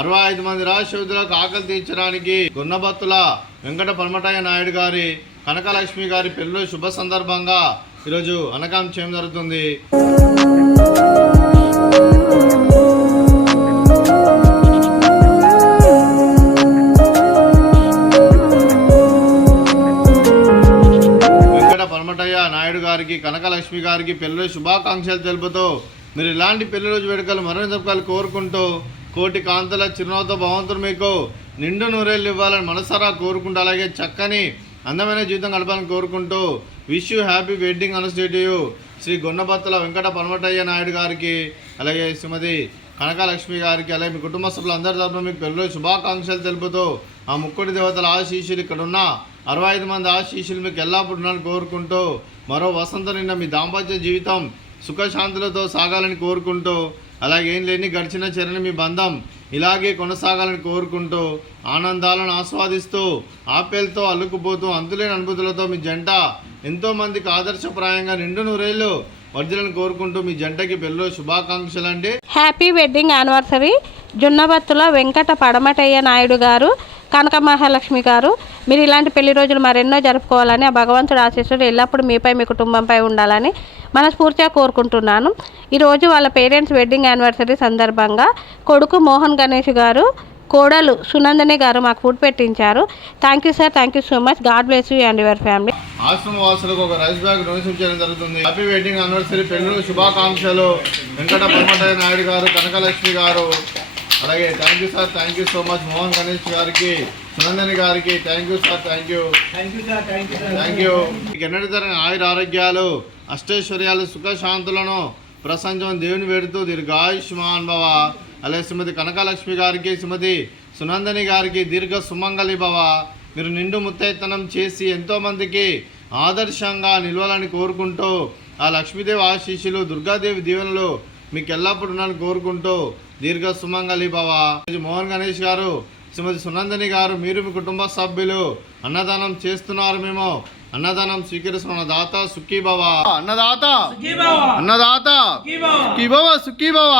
65 మంది రాష్ట్రయుధులకు ఆకలి తీర్చడానికి గున్నబత్తుల వెంకట పరమటయ్య నాయుడు గారి కనకలక్ష్మి గారి పెళ్లి శుభ సందర్భంగా ఈరోజు అన్నదానం చేయడం జరుగుతుంది. వెంకట పరమటయ్య నాయుడు గారికి కనకలక్ష్మి గారికి పెళ్లి శుభాకాంక్షలు తెలుపుతూ మీరు ఇలాంటి పెళ్లి రోజు వేడుకలు మరిన్ని జరపాలని కోరుకుంటూ కోటి కాంతుల చిరునవ్వుతో భగవంతుడు మీకు నిండు నూరేళ్ళు ఇవ్వాలని మనసారా కోరుకుంటూ అలాగే చక్కని అందమైన జీవితం గడపాలని కోరుకుంటూ wish you happy wedding anniversary Shri Gunnabattula Venkata Paramatayya Naidu గారికి అలాగే శ్రీమతి కనకలక్ష్మి గారికి అలాగే మీ కుటుంబ సభ్యులందరి తరపున మీకు పెళ్లి శుభాకాంక్షలు తెలుపుతూ ఆ ముక్కుడి దేవతల ఆశీస్సులు ఇక్కడ ఉన్న 65 మంది ఆశీస్సులు మీకు ఎల్లప్పుడూ కోరుకుంటూ మరో వసంతం నిన్న మీ దాంపత్య జీవితం సుఖశాంతులతో సాగాలని కోరుకుంటూ అలాగే ఏం లేని గడిచిన చరణి మీ బంధం ఇలాగే కొనసాగాలని కోరుకుంటూ ఆనందాలను ఆస్వాదిస్తూ ఆప్యాయలతో అల్లుకుపోతూ అంతులేని అనుభూతులతో మీ జంట ఎంతోమందికి ఆదర్శప్రాయంగా నిండు నూరేళ్ళు వర్ధులను కోరుకుంటూ మీ జంటకి పెళ్లి శుభాకాంక్షలు అండి. Happy wedding anniversary Jonnabattula Venkata Padamatayya Naidu garu, Kanaka Mahalakshmi గారు. మీరు ఇలాంటి పెళ్లి రోజులు మరెన్నో జరుపుకోవాలని ఆ భగవంతుడు ఆశీస్సులు ఎల్లప్పుడూ మీపై మీ కుటుంబంపై ఉండాలని మనస్ఫూర్తిగా కోరుకుంటున్నాను. ఈరోజు వాళ్ళ పేరెంట్స్ వెడ్డింగ్ యానివర్సరీ సందర్భంగా కొడుకు మోహన్ గణేష్ గారు, కోడలు సునందని గారు మాకు ఫుడ్ పెట్టించారు. Thank you sir, thank you so much. God bless you and your family. ఆశ్రమ వాసులకు ఒక రైస్ బ్యాగ్ డొనేషన్ చేయడం జరుగుతుంది. హ్యాపీ వెడ్డింగ్ యానివర్సరీ పెళ్లి శుభాకాంక్షలు వెంకట పరమటయ్య నాయుడు గారు, కనకలక్ష్మి గారు. అలాగే thank you sir, thank you so much. Mohan Ganesh గారికి, సునందని గారికి thank you sir, thank you. మీకు ఎన్నటి తరగని ఆయుర ఆరోగ్యాలు, అష్టైశ్వర్యాలు, సుఖశాంతులను ప్రసంగం దేవుని వేడుతూ దీర్ఘాయుష్మాన్ భవ. అలాగే శ్రీమతి కనకలక్ష్మి గారికి, శ్రీమతి సునందని గారికి దీర్ఘ సుమంగళి భవ. మీరు నిండు ముత్తైతనం చేసి ఎంతోమందికి ఆదర్శంగా నిలవాలని కోరుకుంటూ ఆ లక్ష్మీదేవి ఆశీస్సులు, దుర్గాదేవి దీవెనలు మీకు ఎల్లప్పుడూ ఉన్నాను కోరుకుంటూ దీర్ఘ సుమంగళి భవ. మోహన్ గణేష్ గారు, శ్రీమతి సునందని గారు, మీరు మీ కుటుంబ సభ్యులు అన్నదానం చేస్తున్నారు. మేము అన్నదానం స్వీకరిస్తున్న దాత సుఖీ భవ. అన్నదాత సుఖీ భవ, సుఖీ భవ.